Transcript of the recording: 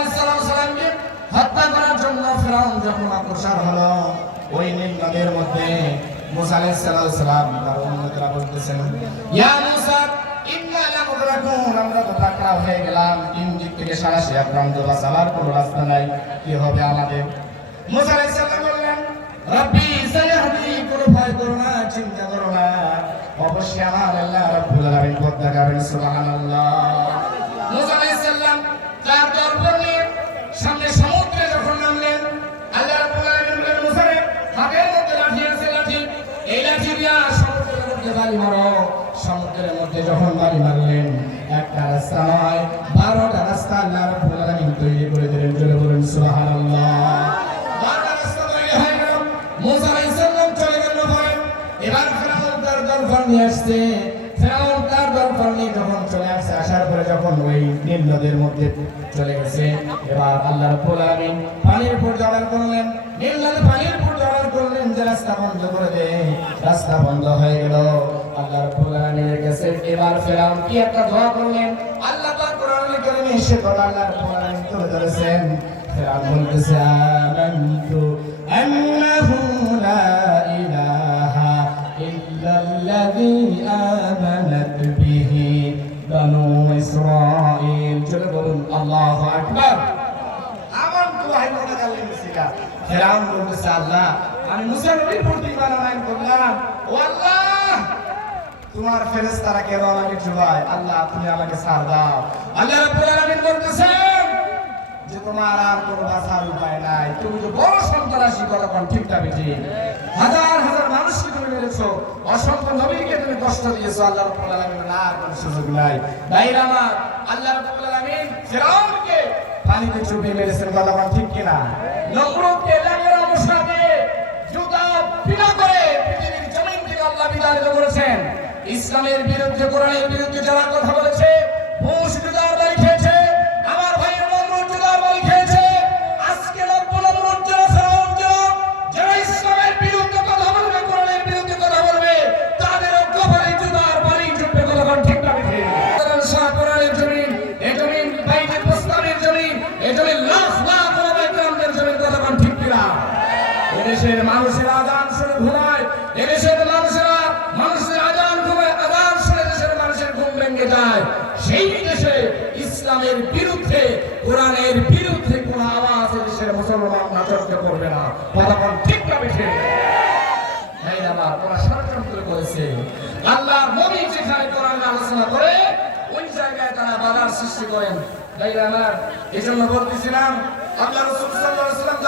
আলাইহিস সালামকে হত্যা করার জন্য ফিরআউন যখন অগ্রসর হলো, ওই নীল নদের মধ্যে মুসা আলাইহিস সালাম তার উম্মতরা বলতেছেন, ইয়া মুসা ইন্না লামুদরাকুন, আমরা তো পাকড়াও হয়ে গেলাম, তিন দিক থেকে সারাশি আক্রান্ত, বাস আমার কোনো রাস্তা নাই, কি হবে আমাদের? মুসা আলাইহিস সালাম বললেন, রব্বি সায়াহদি, কোনো ভয় করো না, চিন্তা করো না, অবশ্যই আমার আল্লাহ রাব্বুল আলামিন পথ দেখাবেন। সুবহানাল্লাহ। মুসা আলাইহিস সালাম তার দরবার নিয়ে সামনে সমুদ্রে যখন নামলেন, আল্লাহ রাব্বুল আলামিন বললেন, মুসা রে, হাতের মধ্যে লাঠি আছে, লাঠি, এই লাঠি দিয়া সমুদ্রের মধ্যে বাড়ি মারো। সমুদ্রের মধ্যে যখন বাড়ি মারলেন, একটা রাস্তা নয় 12টা রাস্তা আল্লাহ রাব্বুল আলামিন তৈরি করে দিলেন। জোরে বলুন সুবহানাল্লাহ। 12টা রাস্তা তৈরি হয়ে গেল। মুসা আলাইহিস সালাম চলে গেল ভয়ে। এবার ফিরআউন তার দরবার নিয়ে আসছে। ফিরআউন তার দরবার নিয়ে যখন চলে আসছে, আসার পরে যখন ওই নীল নদের মধ্যে চলে গেছে, এবার আল্লাহ রাব্বুল আলামিন পানির উপর জড়ান করলেন, নীল নদে পানির উপর জড়ান করলেন যে রাস্তা বন্ধ করে দে। রাস্তা বন্ধ হয়ে গেল। আল্লাহ রাব্বুল আলামিনের কাছে এবার ফিরআউন কি একটা দোয়া করলেন, আল্লাহ পাক কোরআনে কারিমে এসে কথা আল্লাহ রাব্বুল আলামিন তুলে ধরেছেন। ফিরআউন বলতেছে, আমানতু আন্নাহু লা ইলাহা ইল্লাল্লাযী আমানাত বিহি বানু ইসরাঈল। চলে বলুন আল্লাহু আকবার। আমানতু আন্নাহু, ফিরআউন বলতেছে, আল্লাহ আমি মুসা নবীর প্রতি ঈমান আনয়ন করলাম, ও আল্লাহ তোমার ফেরেশতারা কেন আমাকে চুবায়, আল্লাহ তুমি আমাকে ছাড় দাও। আল্লাহ রাব্বুল আলামিন বলতেছেন যে তোমার আর কোনো বাঁচার উপায় নাই, তুমি তো বড় সন্ত্রাসী, কতক্ষণ ঠিকটা বেঠি, হাজার হাজার মানুষকে তুমি মেরেছো, অসংখ্য নবীকে তুমি কষ্ট দিয়েছো, আল্লাহ রাব্বুল আলামিন আর কোনো সুযোগ নাই। ভাইরা আমার, আল্লাহ রাব্বুল আলামিন ফিরআউনকে পানিতে চুবিয়ে মেরেছেন, কতক্ষণ ঠিক কিনা? নমরুদকে লাগের অবসাদে জুতা পিটা করে পৃথিবীর জমিন থেকে আল্লাহ বিতাড়িত করেছেন। ইসলামের বিরুদ্ধে, কোরআনের বিরুদ্ধে যারা কথা বলেছে, ঘুষ জুতার বাড়ি খেয়েছে, আমার ভাইয়ের নমরুদ জুতার বাড়ি খেয়েছে। আজকে নমরুদ যারা ইসলামের বিরুদ্ধে কথা বলবে, কোরআনের বিরুদ্ধে কথা বলবে, তাদের কপালে জুতার বাড়ি চুপবে, কতক্ষণ ঠিক না বেঠে? কোরআনের জমিন, এই জমিন বাইতুল মুসলিমের জমিন, এই জমিন লাখ লাখ ওলামায়ে কেরামদের জমিন, কতক্ষণ ঠিক কিনা? এদেশের মানুষের আযান শুনে ঘুমায়, এদেশের মানুষের আযান ঘুমায়, আযান শুনে দেশের মানুষের ঘুম ভেঙে যায়। সেই দেশে ইসলামের বিরুদ্ধে, কোরআনের বিরুদ্ধে কোন আওয়াজ দেশের মুসলমান নাচরতে করবে না, কতক্ষণ ঠিক না বেঠে? এই আমার ওরা ষড়যন্ত্র করেছে। আল্লাহর নবী যেখানে কোরআন আলোচনা করে, ওই জায়গায় তারা বাধার সৃষ্টি করেন। তাই আমার এই জন্য বলতেছিলাম, আল্লাহ রাসূল সাল্লাল্লাহু আলাইহি ওয়াসাল্লাম